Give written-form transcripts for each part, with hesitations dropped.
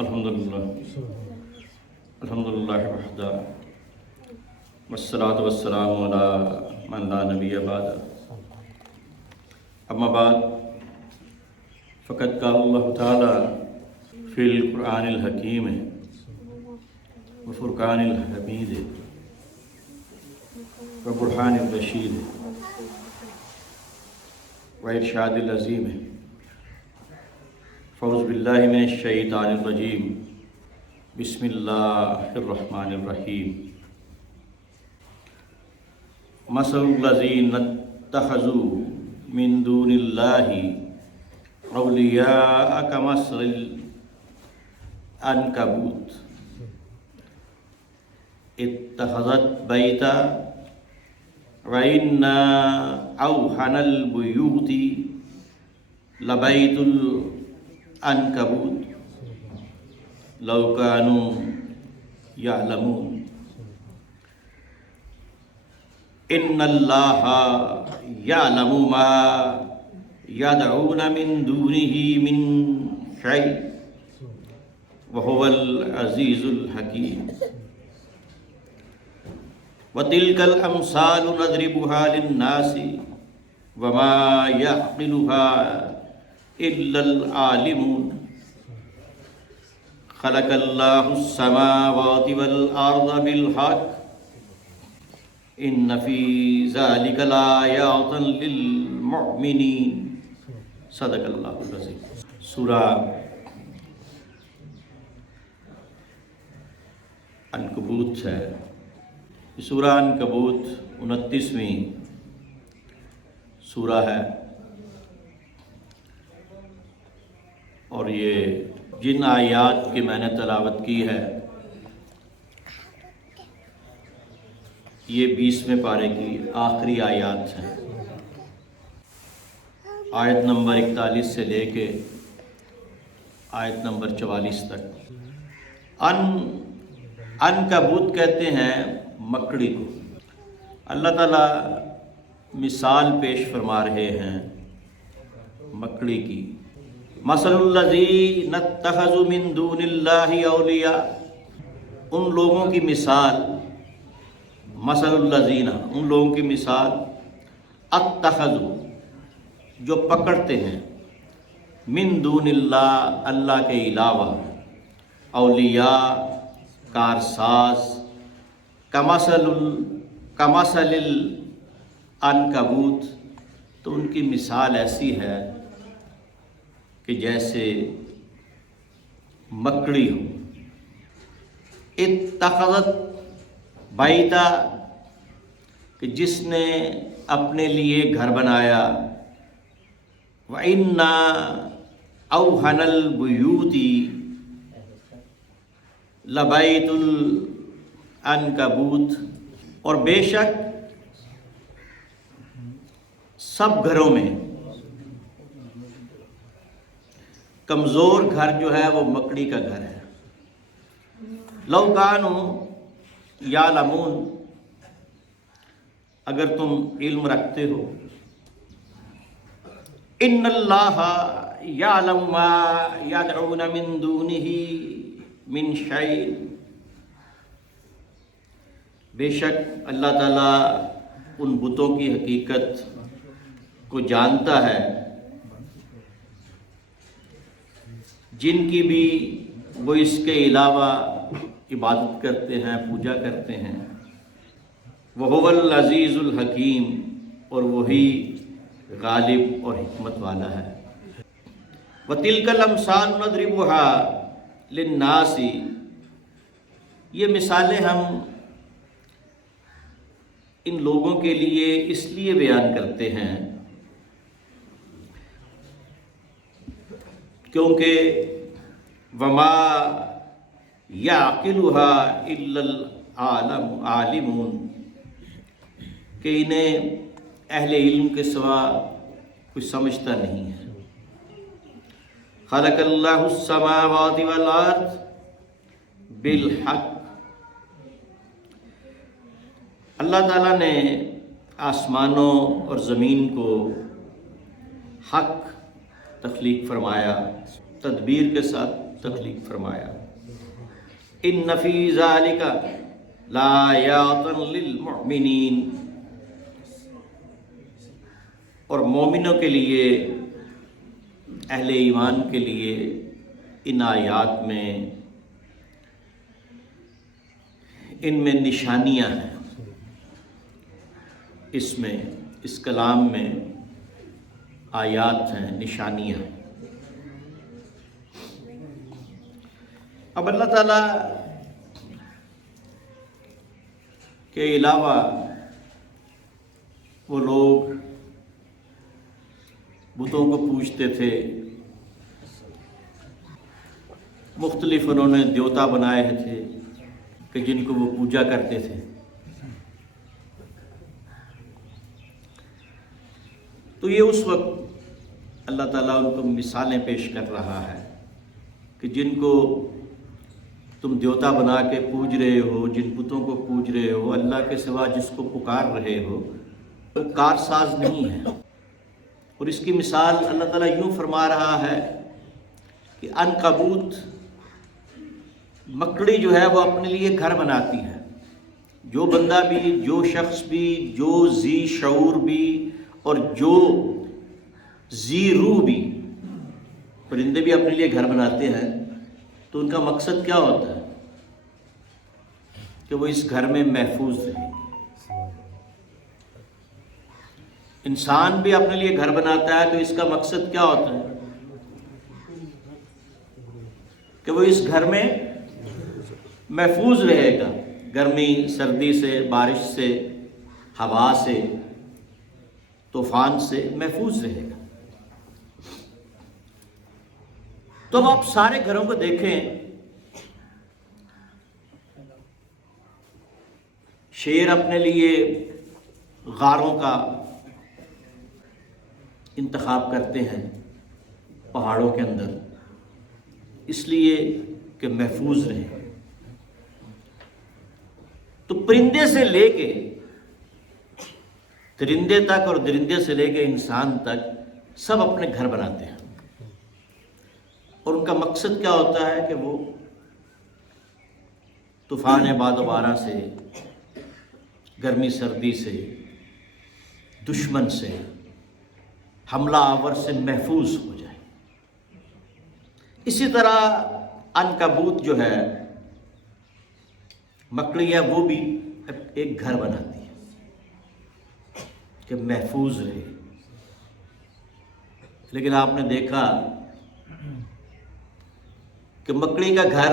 الحمدللہ وحدہ والصلاة والسلام علی من لا نبی بعد اما بعد فقد قال اللہ تعالی فی القرآن الحکیم وفرقان الحمید وبرہان الرشید وارشاد العظیم فاعوذ باللہ من الشیطان الرجیم بسم اللہ الرحمن الرحیم مثل الذین اتخذوا من دون اللہ اولیاء کمثل العنکبوت اتخذت بیتا وَإِنَّ أَوْحَنَ الْبُيُوتِ لَبَيْتُ الْعَنْكَبُوتِ لَوْ كَانُوا يَعْلَمُونَ إِنَّ اللَّهَ يَعْلَمُ مَا يَدْعُونَ مِن دُونِهِ مِن شَيْءٍ وَهُوَ الْعَزِيزُ الْحَكِيمُ وَتِلْكَ الْأَمْثَالُ نَضْرِبُهَا لِلنَّاسِ وَمَا يَعْقِلُهَا إِلَّا الْعَالِمُونَ خَلَقَ اللَّهُ السَّمَاوَاتِ وَالْأَرْضَ بِالْحَقِّ إِنَّ فِي ذَلِكَ لَآيَاتٍ لِلْمُؤْمِنِينَ صدق اللہ العظیم۔ سورہ عنکبوت ہے۔ سورہ عنکبوت 29ویں سورہ ہے، اور یہ جن آیات کی میں نے تلاوت کی ہے یہ 20ویں پارے کی آخری آیات ہیں، آیت نمبر 41 سے لے کے آیت نمبر 44 تک۔ عنکبوت کہتے ہیں مکڑی کو۔ اللہ تعالیٰ مثال پیش فرما رہے ہیں مکڑی کی۔ مثل الذین اتخذوا من دون اللہ اولیاء، ان لوگوں کی مثال، مثل الذین، ان لوگوں کی مثال، اتخذوا، جو پکڑتے ہیں، من دون اللہ، اللہ کے علاوہ، اولیاء، کارساز، کمثل العنکبوت، تو ان کی مثال ایسی ہے کہ جیسے مکڑی ہو۔ اتخذت بیتا، کہ جس نے اپنے لیے گھر بنایا، وَإِنَّ أَوْحَنَ الْبُيُوتِ لَبَيْتُ العنکبوت، اور بے شک سب گھروں میں کمزور گھر جو ہے وہ مکڑی کا گھر ہے۔ لو کانوا یعلمون، اگر تم علم رکھتے ہو، ان اللہ یعلم ما یدعون من دونہ من شیء، بے شک اللہ تعالیٰ ان بتوں کی حقیقت کو جانتا ہے جن کی بھی وہ اس کے علاوہ عبادت کرتے ہیں، پوجا کرتے ہیں۔ وَهُوَ الْعَزِيزُ الْحَكِيمُ، اور وہی غالب اور حکمت والا ہے۔ وَتِلْكَ الْأَمْثَالُ نَضْرِبُهَا لِلنَّاسِ، یہ مثالیں ہم ان لوگوں کے لیے اس لیے بیان کرتے ہیں کیونکہ وما یعقلها الا العالمون، کہ انہیں اہل علم کے سوا کوئی سمجھتا نہیں ہے۔ خلق اللہ السماوات والارض بالحق، اللہ تعالیٰ نے آسمانوں اور زمین کو حق تخلیق فرمایا، تدبیر کے ساتھ تخلیق فرمایا۔ ان فی ذالک لآیات للمؤمنین، اور مومنوں کے لیے، اہل ایمان کے لیے ان آیات میں، ان میں نشانیاں ہیں، اس کلام میں آیات ہیں، نشانیاں ہیں۔ اب اللہ تعالیٰ کے علاوہ وہ لوگ بتوں کو پوجتے تھے، مختلف انہوں نے دیوتا بنائے تھے کہ جن کو وہ پوجا کرتے تھے۔ تو یہ اس وقت اللہ تعالیٰ ان کو مثالیں پیش کر رہا ہے کہ جن کو تم دیوتا بنا کے پوج رہے ہو، جن بتوں کو پوج رہے ہو، اللہ کے سوا جس کو پکار رہے ہو، وہ کارساز نہیں ہے۔ اور اس کی مثال اللہ تعالیٰ یوں فرما رہا ہے کہ عنکبوت، مکڑی جو ہے وہ اپنے لیے گھر بناتی ہے۔ جو بندہ بھی، جو شخص بھی، جو ذی شعور بھی اور جو ذی روح بھی، پرندے بھی اپنے لیے گھر بناتے ہیں، تو ان کا مقصد کیا ہوتا ہے کہ وہ اس گھر میں محفوظ رہیں۔ انسان بھی اپنے لیے گھر بناتا ہے تو اس کا مقصد کیا ہوتا ہے کہ وہ اس گھر میں محفوظ رہے گا، گرمی سردی سے، بارش سے، ہوا سے، طوفان سے محفوظ رہے گا۔ تو اب آپ سارے گھروں کو دیکھیں، شیر اپنے لیے غاروں کا انتخاب کرتے ہیں پہاڑوں کے اندر، اس لیے کہ محفوظ رہیں۔ تو پرندے سے لے کے درندے تک اور درندے سے لے کے انسان تک سب اپنے گھر بناتے ہیں، اور ان کا مقصد کیا ہوتا ہے کہ وہ طوفان باد و بارہ سے، گرمی سردی سے، دشمن سے، حملہ آور سے محفوظ ہو جائے۔ اسی طرح عنکبوت جو ہے، مکڑی ہے، وہ بھی ایک گھر بناتی ہے کہ محفوظ رہے۔ لیکن آپ نے دیکھا کہ مکڑی کا گھر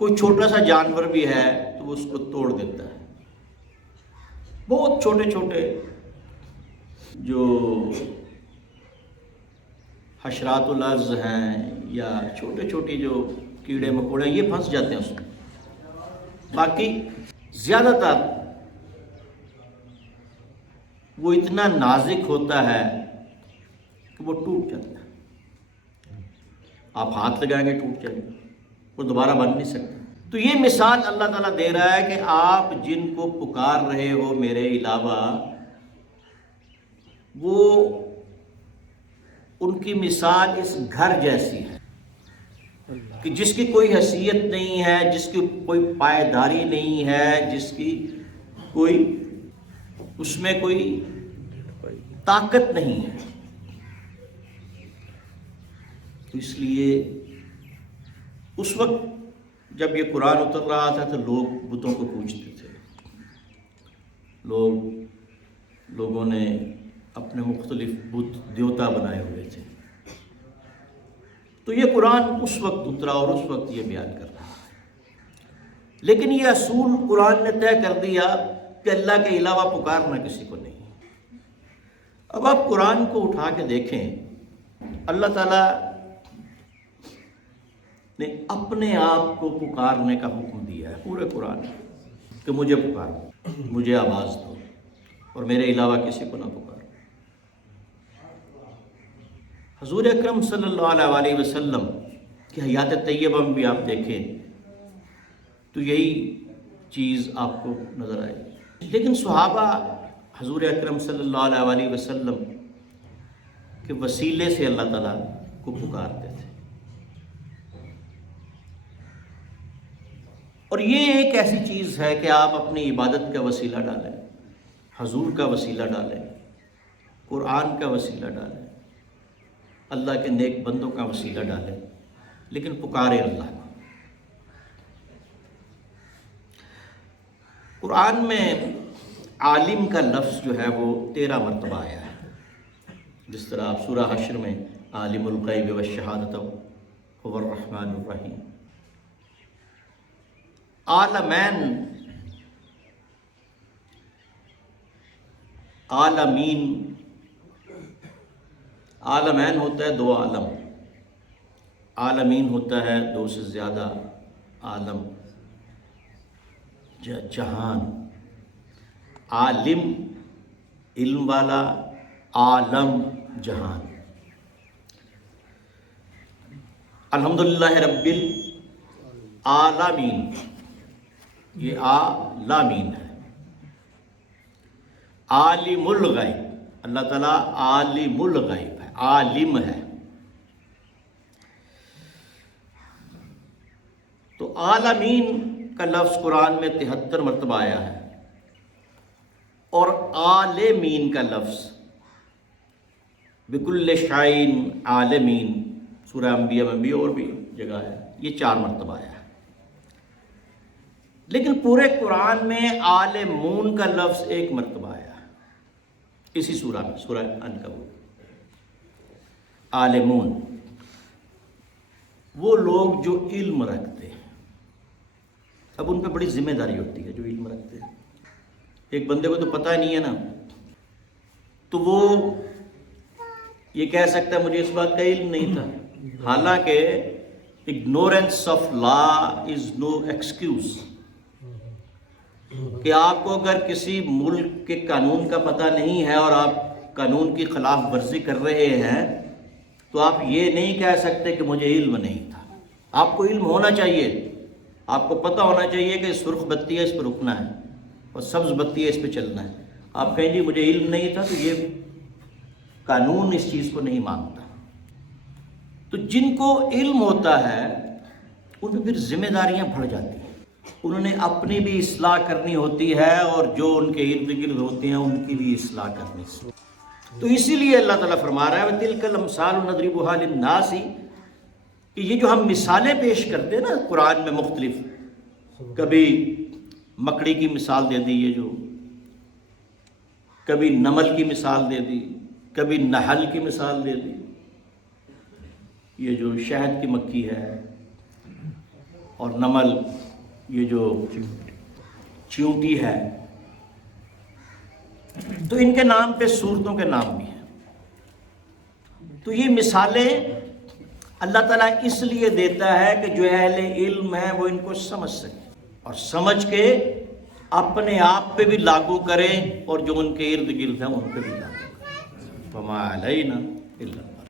کوئی چھوٹا سا جانور بھی ہے تو وہ اس کو توڑ دیتا ہے۔ بہت چھوٹے چھوٹے جو حشرات الارض ہیں یا چھوٹے چھوٹی جو کیڑے مکوڑے ہیں، یہ پھنس جاتے ہیں اس میں۔ باقی زیادہ تر وہ اتنا نازک ہوتا ہے کہ وہ ٹوٹ جاتا ہے، آپ ہاتھ لگائیں گے ٹوٹ جائے گا، وہ دوبارہ بن نہیں سکتا۔ تو یہ مثال اللہ تعالیٰ دے رہا ہے کہ آپ جن کو پکار رہے ہو میرے علاوہ، وہ ان کی مثال اس گھر جیسی ہے کہ جس کی کوئی حیثیت نہیں ہے، جس کی کوئی پائیداری نہیں ہے، جس کی کوئی اس میں کوئی طاقت نہیں ہے۔ تو اس لیے اس وقت جب یہ قرآن اتر رہا تھا تو لوگ بتوں کو پوجتے تھے، لوگوں نے اپنے مختلف بت دیوتا بنائے ہوئے تھے۔ تو یہ قرآن اس وقت اترا اور اس وقت یہ بیان کر رہا ہے۔ لیکن یہ اصول قرآن نے طے کر دیا کہ اللہ کے علاوہ پکارنا کسی کو نہیں۔ اب آپ قرآن کو اٹھا کے دیکھیں، اللہ تعالیٰ نے اپنے آپ کو پکارنے کا حکم دیا ہے پورے قرآن کہ مجھے پکارو، مجھے آواز دو اور میرے علاوہ کسی کو نہ پکارو۔ حضور اکرم صلی اللہ علیہ وسلم کی حیات طیبہ میں بھی آپ دیکھیں تو یہی چیز آپ کو نظر آئے گی۔ لیکن صحابہ حضور اکرم صلی اللہ علیہ وسلم کے وسیلے سے اللہ تعالیٰ کو پکارتے تھے۔ اور یہ ایک ایسی چیز ہے کہ آپ اپنی عبادت کا وسیلہ ڈالیں، حضور کا وسیلہ ڈالیں، قرآن کا وسیلہ ڈالیں، اللہ کے نیک بندوں کا وسیلہ ڈالیں، لیکن پکارے اللہ کو۔ قرآن میں عالم کا لفظ جو ہے وہ 13 مرتبہ آیا ہے، جس طرح آپ سورہ حشر میں عالم الغیب والشہادۃ هو الرحمن الرحیم۔ عالمین، عالمین، عالمین ہوتا ہے 2 عالم، عالمین ہوتا ہے 2 سے زیادہ عالم، جہان۔ عالم علم والا، عالم جہان۔ الحمدللہ رب العالمین، یہ عالمین ہے۔ عالم الغیب، اللہ تعالیٰ عالم الغیب ہے، عالم ہے۔ تو عالمین کا لفظ قرآن میں 73 مرتبہ آیا ہے، اور عالمین کا لفظ بکل شعین عالمین سورہ انبیاء میں بھی اور بھی جگہ ہے، یہ 4 مرتبہ آیا ہے۔ لیکن پورے قرآن میں عالمون کا لفظ 1 مرتبہ آیا ہے، اسی سورہ میں، سورہ عنکبوت۔ عالمون وہ لوگ جو علم رکھتے ہیں۔ اب ان پہ بڑی ذمہ داری ہوتی ہے جو علم رکھتے ہیں۔ ایک بندے کو تو پتہ ہی نہیں ہے نا، تو وہ یہ کہہ سکتا ہے مجھے اس بات کا علم نہیں تھا، حالانکہ ignorance of law is no excuse۔ کہ آپ کو اگر کسی ملک کے قانون کا پتہ نہیں ہے اور آپ قانون کی خلاف ورزی کر رہے ہیں، تو آپ یہ نہیں کہہ سکتے کہ مجھے علم نہیں تھا۔ آپ کو علم ہونا چاہیے، آپ کو پتہ ہونا چاہیے کہ سرخ بتی ہے، اس پہ رکنا ہے، اور سبز بتی ہے، اس پہ چلنا ہے۔ آپ کہیں جی مجھے علم نہیں تھا، تو یہ قانون اس چیز کو نہیں مانتا۔ تو جن کو علم ہوتا ہے ان پہ پھر ذمہ داریاں بڑھ جاتی ہیں، انہوں نے اپنی بھی اصلاح کرنی ہوتی ہے، اور جو ان کے ارد گرد ہوتے ہیں ان کی بھی اصلاح کرنی ہوتی ہے۔ تو اسی لیے اللہ تعالیٰ فرما رہا ہے وَتِلْكَ الْأَمْثَالُ نَضْرِبُهَا لِلنَّاسِ، کہ یہ جو ہم مثالیں پیش کرتے ہیں نا قرآن میں مختلف، کبھی مکڑی کی مثال دے دی، یہ جو کبھی نمل کی مثال دے دی، کبھی نحل کی مثال دے دی، یہ جو شہد کی مکھی ہے، اور نمل یہ جو چیونٹی ہے، تو ان کے نام پہ سورتوں کے نام بھی ہیں۔ تو یہ مثالیں اللہ تعالیٰ اس لیے دیتا ہے کہ جو اہل علم ہیں وہ ان کو سمجھ سکیں، اور سمجھ کے اپنے آپ پہ بھی لاگو کریں، اور جو ان کے ارد گرد ہیں ان پہ بھی لاگو کریں۔ وَمَا عَلَيْنَا إِلَّا